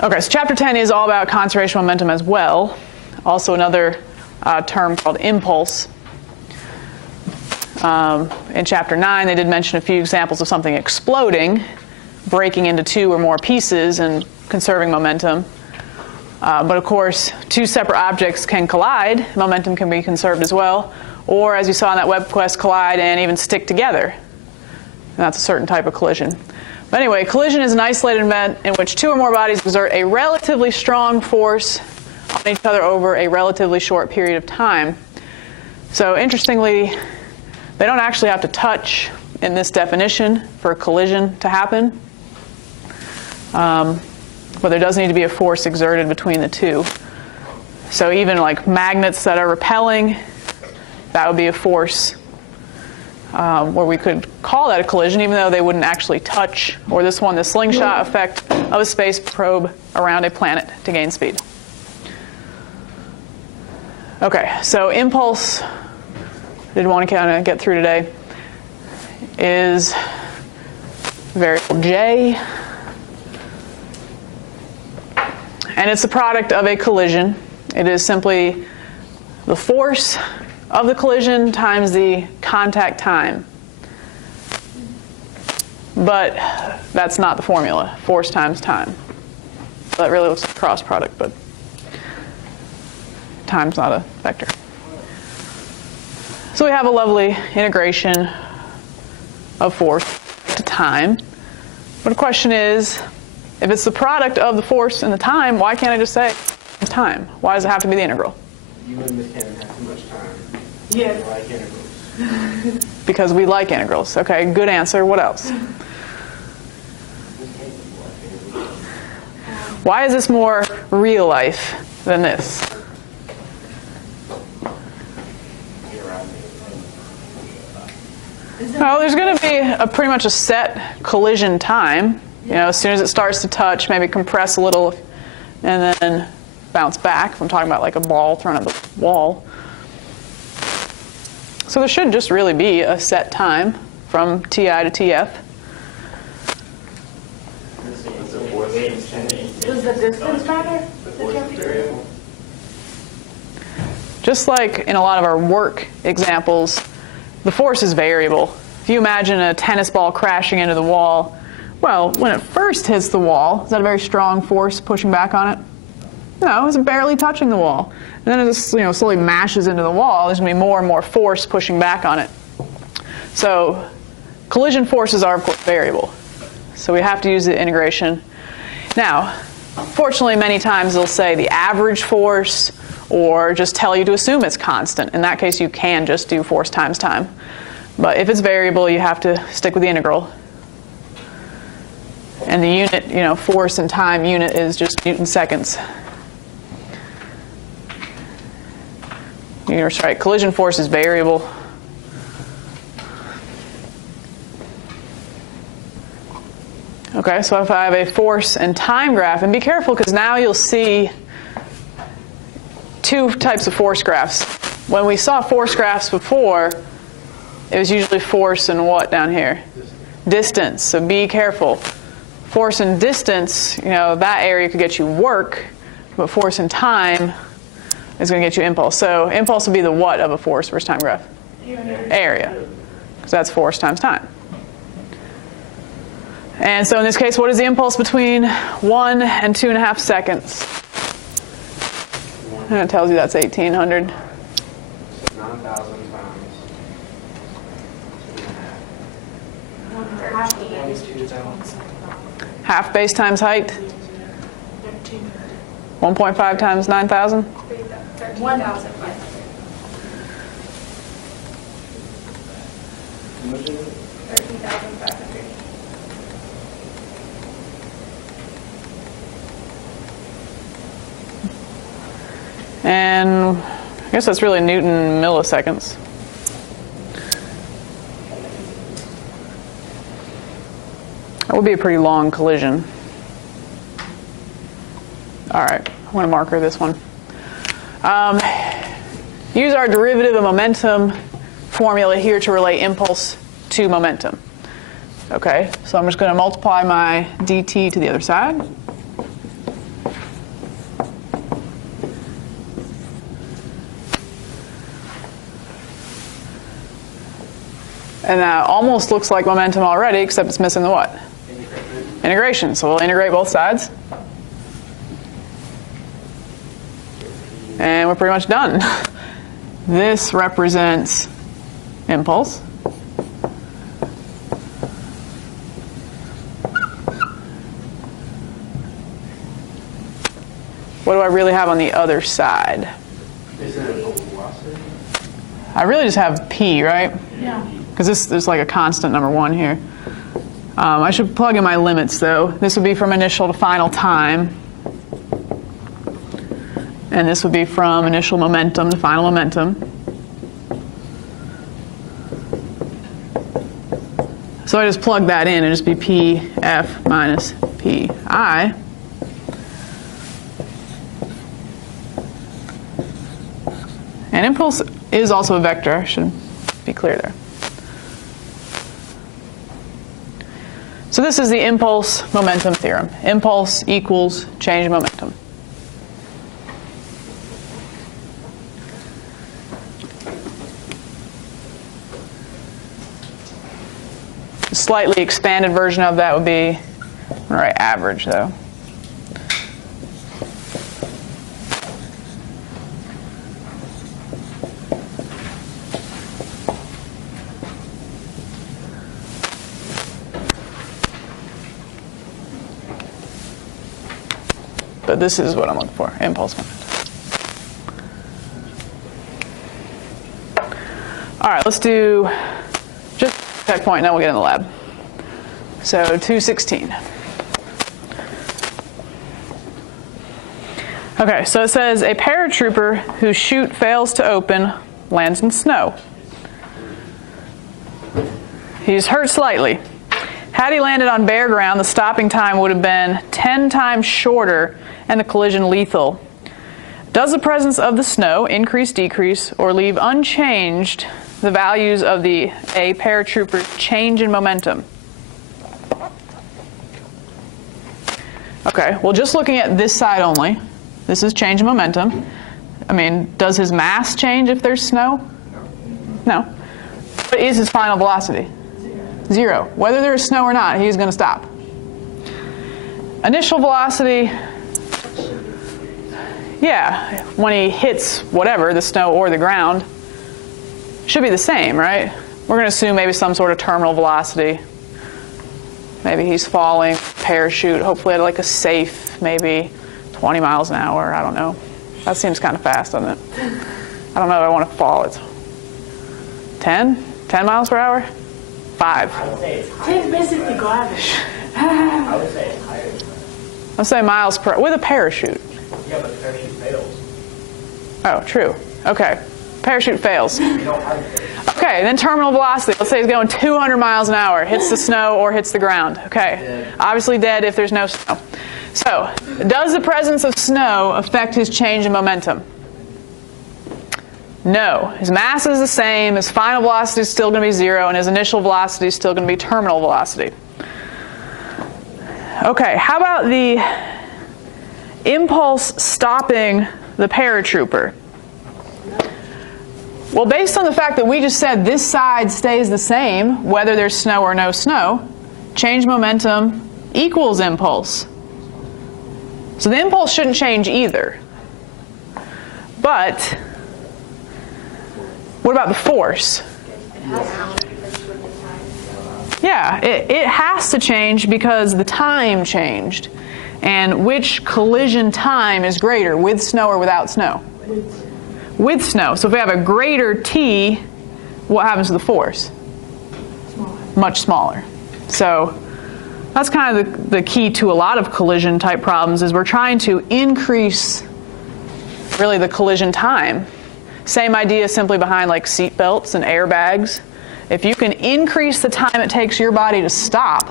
Okay, so chapter 10 is all about conservation of momentum as well. Also another term called impulse. In chapter 9, they did mention a few examples of something exploding, breaking into two or more pieces and conserving momentum. But of course, two separate objects can collide. Momentum can be conserved as well. Or, as you saw in that web quest, collide and even stick together. And that's a certain type of collision. But anyway, collision is an isolated event in which two or more bodies exert a relatively strong force on each other over a relatively short period of time. So interestingly, they don't actually have to touch in this definition for a collision to happen. But there does need to be a force exerted between the two. So even like magnets that are repelling, that would be a force where we could call that a collision, even though they wouldn't actually touch. Or this one, the slingshot effect of a space probe around a planet to gain speed. Okay, so impulse, did want to kind of get through today, is variable J. And it's the product of a collision. It is simply the force of the collision times the contact time. But that's not the formula, force times time. So that really looks like a cross product, but time's not a vector. So we have a lovely integration of force to time. But the question is, if it's the product of the force and the time, why can't I just say time? Why does it have to be the integral? You and Miss Cannon have too much time. Yes. I like integrals. Because we like integrals. Okay, good answer. What else? Why is this more real life than this? Well, there's going to be pretty much a set collision time. You know, as soon as it starts to touch, maybe compress a little and then bounce back. If I'm talking about like a ball thrown at the wall. So there should just really be a set time from TI to TF. Does the distance matter? Just like in a lot of our work examples, the force is variable. If you imagine a tennis ball crashing into the wall, well, when it first hits the wall, is that a very strong force pushing back on it? No, it's barely touching the wall. And then it just, slowly mashes into the wall. There's going to be more and more force pushing back on it. So collision forces are, of course, variable. So we have to use the integration. Now, fortunately, many times they'll say the average force or just tell you to assume it's constant. In that case, you can just do force times time. But if it's variable, you have to stick with the integral. And the unit, force and time unit is just Newton seconds. You're right, collision force is variable. Okay, so if I have a force and time graph, and be careful because now you'll see two types of force graphs. When we saw force graphs before, it was usually force and what down here? Distance. So be careful. Force and distance, that area could get you work, but force and time is going to get you impulse. So impulse would be the what of a force versus time graph? Area. Because that's force times time. And so in this case, what is the impulse between 1 and 2.5 seconds? And it tells you that's 1,800. 9,000 times. Half base times height? 1.5 times 9,000? 1,000. And I guess that's really Newton milliseconds. That would be a pretty long collision. All right, I'm going to marker this one. Use our derivative of momentum formula here to relate impulse to momentum. Okay, so I'm just going to multiply my dt to the other side. And that almost looks like momentum already, except it's missing the what? Integration. So we'll integrate both sides. And we're pretty much done. This represents impulse. What do I really have on the other side? Isn't it a velocity? I really just have P, right? Yeah. Because there's like a constant number 1 here. I should plug in my limits, though. This would be from initial to final time. And this would be from initial momentum to final momentum. So I just plug that in and just be Pf minus Pi. And impulse is also a vector. I should be clear there. So this is the impulse momentum theorem. Impulse equals change in momentum. A slightly expanded version of that would be, I'm going to write average though. But this is what I'm looking for, impulse momentum. All right, let's do just check point, now we'll get in the lab. So 216. Okay, so it says a paratrooper whose chute fails to open lands in snow. He's hurt slightly. Had he landed on bare ground, the stopping time would have been 10 times shorter and the collision lethal. Does the presence of the snow increase, decrease, or leave unchanged the values of a paratrooper's change in momentum? Okay, well, just looking at this side only, this is change in momentum. I mean, does his mass change if there's snow? No. What is his final velocity? 0. Whether there's snow or not, he's going to stop. Initial velocity, yeah, when he hits whatever, the snow or the ground, should be the same, right? We're going to assume maybe some sort of terminal velocity. Maybe he's falling, parachute, hopefully at like a safe, maybe 20 miles an hour, I don't know. That seems kind of fast, doesn't it? I don't know if I want to fall at 10? 10 miles per hour? 5. I would say it's higher. 10 basically garbage. I would say it's higher than that. Let's say miles per, with a parachute. Yeah, but the parachute fails. Oh, true. Okay. Parachute fails. You don't have a parachute. Okay, then terminal velocity. Let's say he's going 200 miles an hour, hits the snow or hits the ground. Okay. Obviously dead if there's no snow. So, does the presence of snow affect his change in momentum? No. His mass is the same, his final velocity is still going to be 0, and his initial velocity is still going to be terminal velocity. Okay, how about the impulse stopping the paratrooper? Well, based on the fact that we just said this side stays the same, whether there's snow or no snow, change momentum equals impulse. So the impulse shouldn't change either. But what about the force? Yeah, it has to change because the time changed. And which collision time is greater, with snow or without snow? With snow. So if we have a greater T, what happens to the force? Much smaller. So that's kind of the key to a lot of collision type problems is we're trying to increase really the collision time. Same idea simply behind like seat belts and airbags. If you can increase the time it takes your body to stop,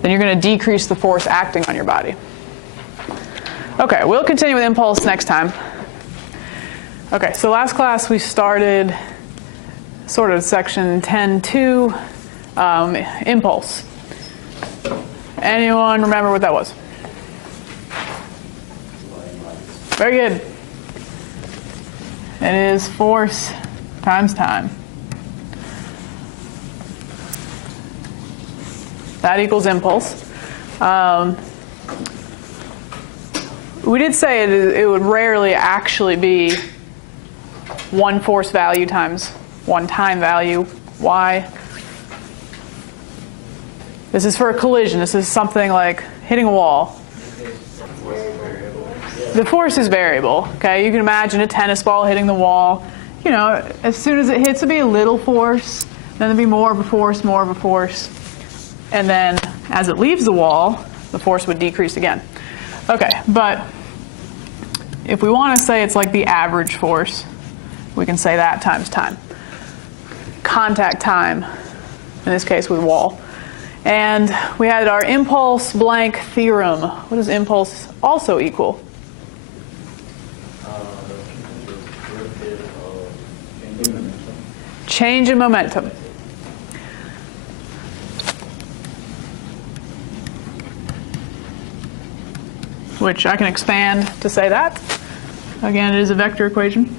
then you're going to decrease the force acting on your body. Okay, we'll continue with impulse next time. Okay, so last class we started sort of section 10.2, impulse. Anyone remember what that was? Very good. It is force times time. That equals impulse. We did say it would rarely actually be one force value times one time value. Why? This is for a collision. This is something like hitting a wall. The force is variable. Okay, you can imagine a tennis ball hitting the wall. You know, as soon as it hits, it'll be a little force. Then there'll be more of a force, more of a force. And then as it leaves the wall, the force would decrease again. Okay, but if we want to say it's like the average force, we can say that times time. Contact time, in this case with wall. And we had our impulse blank theorem. What does impulse also equal? Change in momentum. Which I can expand to say that. Again, it is a vector equation.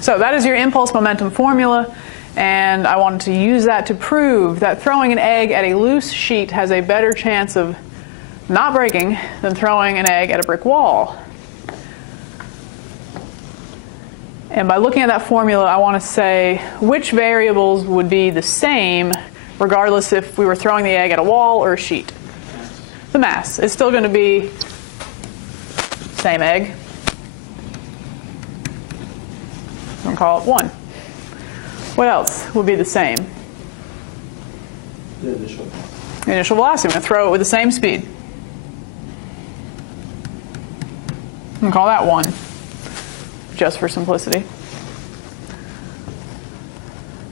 So that is your impulse momentum formula, and I wanted to use that to prove that throwing an egg at a loose sheet has a better chance of not breaking than throwing an egg at a brick wall. And by looking at that formula, I want to say which variables would be the same regardless if we were throwing the egg at a wall or a sheet. The mass. It's still going to be same egg. I'm going to call it 1. What else would be the same? The initial. The initial velocity. I'm going to throw it with the same speed. I'm going to call that 1, just for simplicity.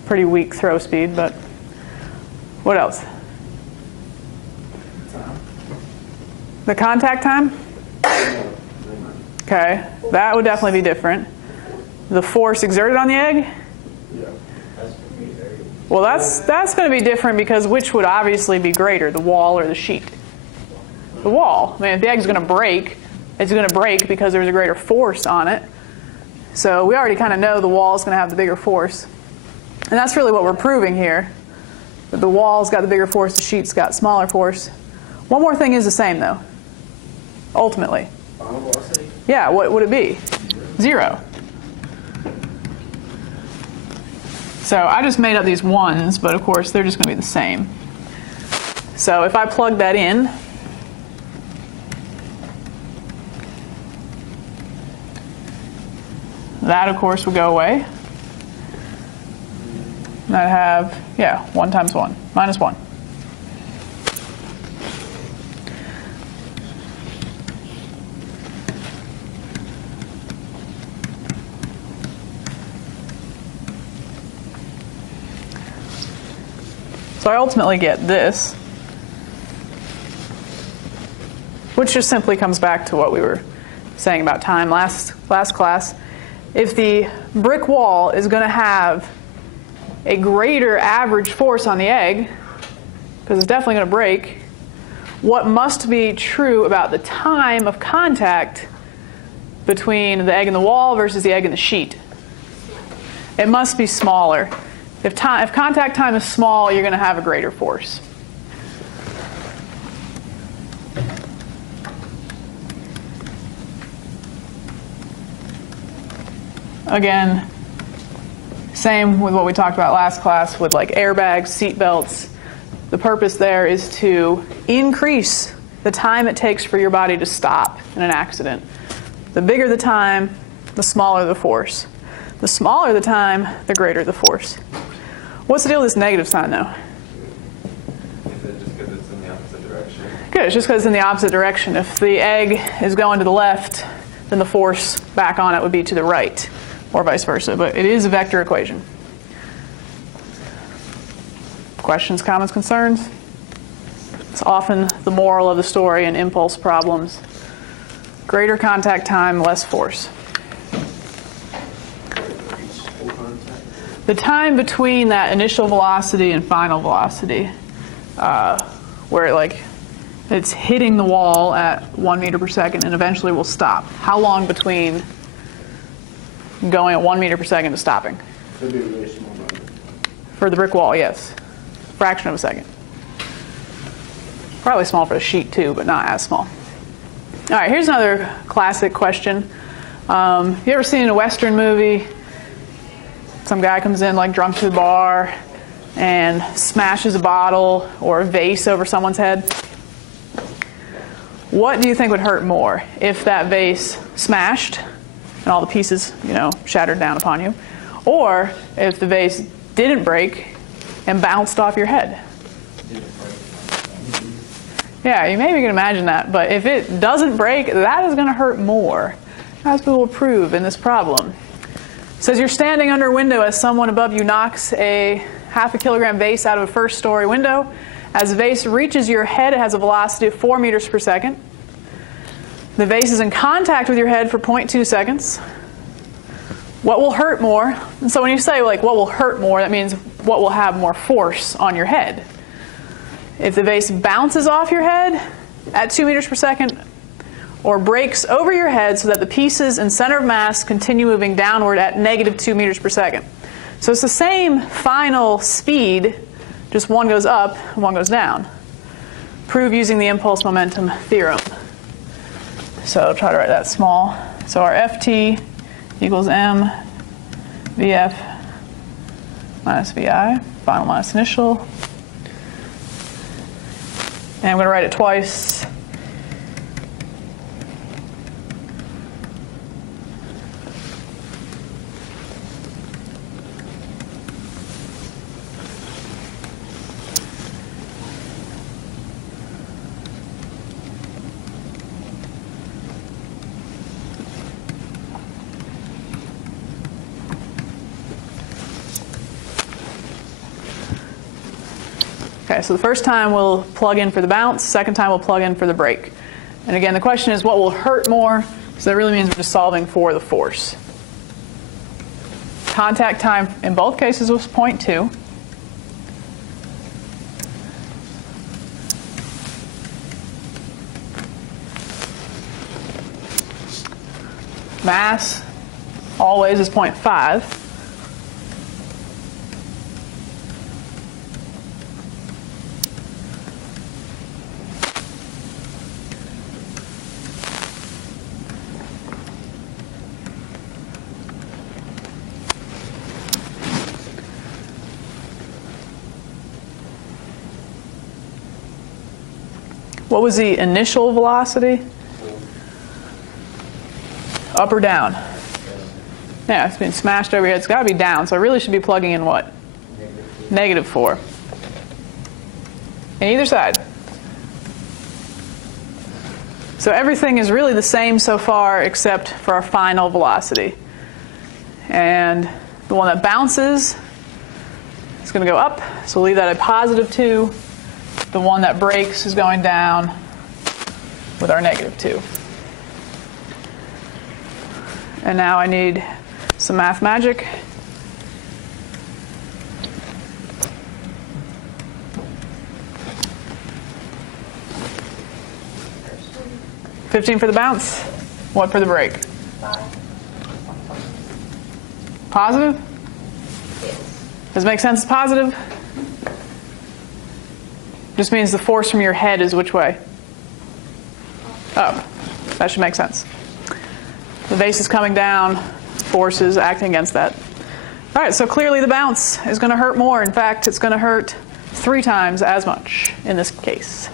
Pretty weak throw speed, but what else? The contact time? Okay, that would definitely be different. The force exerted on the egg? Yeah. Well, that's going to be different because which would obviously be greater, the wall or the sheet? The wall. I mean, if the egg's going to break, it's going to break because there's a greater force on it. So we already kind of know the wall's going to have the bigger force. And that's really what we're proving here. That the wall's got the bigger force, the sheet's got smaller force. One more thing is the same, though, ultimately. Final velocity? Yeah, what would it be? 0. So I just made up these 1s, but of course they're just going to be the same. So if I plug that in, that of course would go away. And I'd have, yeah, 1 times 1, minus 1. So I ultimately get this, which just simply comes back to what we were saying about time last class. If the brick wall is going to have a greater average force on the egg, because it's definitely going to break, what must be true about the time of contact between the egg and the wall versus the egg and the sheet? It must be smaller. If contact time is small, you're going to have a greater force. Again, same with what we talked about last class with like airbags, seat belts. The purpose there is to increase the time it takes for your body to stop in an accident. The bigger the time, the smaller the force. The smaller the time, the greater the force. What's the deal with this negative sign, though? Is it just because it's in the opposite direction? Good, it's just because it's in the opposite direction. If the egg is going to the left, then the force back on it would be to the right, or vice versa. But it is a vector equation. Questions, comments, concerns? It's often the moral of the story in impulse problems. Greater contact time, less force. The time between that initial velocity and final velocity, where it's hitting the wall at 1 meter per second and eventually will stop. How long between going at 1 meter per second to stopping? It'd be a really small number. For the brick wall, yes. Fraction of a second. Probably small for the sheet too, but not as small. All right, here's another classic question. You ever seen a Western movie? Some guy comes in like drunk to the bar and smashes a bottle or a vase over someone's head. What do you think would hurt more if that vase smashed and all the pieces, shattered down upon you, or if the vase didn't break and bounced off your head? Yeah, you maybe can imagine that, but if it doesn't break, that is going to hurt more, as we will prove in this problem. It says you're standing under a window as someone above you knocks a half a kilogram vase out of a first-story window. As the vase reaches your head, it has a velocity of 4 meters per second. The vase is in contact with your head for 0.2 seconds. What will hurt more? And so when you say what will hurt more, that means what will have more force on your head. If the vase bounces off your head at 2 meters per second, or breaks over your head so that the pieces and center of mass continue moving downward at negative 2 meters per second. So it's the same final speed, just one goes up and one goes down. Prove using the impulse momentum theorem. So I'll try to write that small. So our Ft equals m Vf minus Vi, final minus initial. And I'm going to write it twice. Okay, so the first time we'll plug in for the bounce, second time we'll plug in for the break. And again, the question is what will hurt more? So that really means we're just solving for the force. Contact time in both cases was 0.2. Mass always is 0.5. What was the initial velocity? Up or down? Yeah, it's been smashed over here. It's got to be down, so I really should be plugging in what? Negative 4. And either side. So everything is really the same so far except for our final velocity. And the one that bounces is going to go up, so we'll leave that at positive 2. The one that breaks is going down with our negative 2. And now I need some math magic. $15 for the bounce. What for the break? 5. Positive? Does it make sense it's positive? Just means the force from your head is which way? Up. That should make sense. The vase is coming down, force is acting against that. All right, so clearly the bounce is going to hurt more. In fact, it's going to hurt 3 times as much in this case.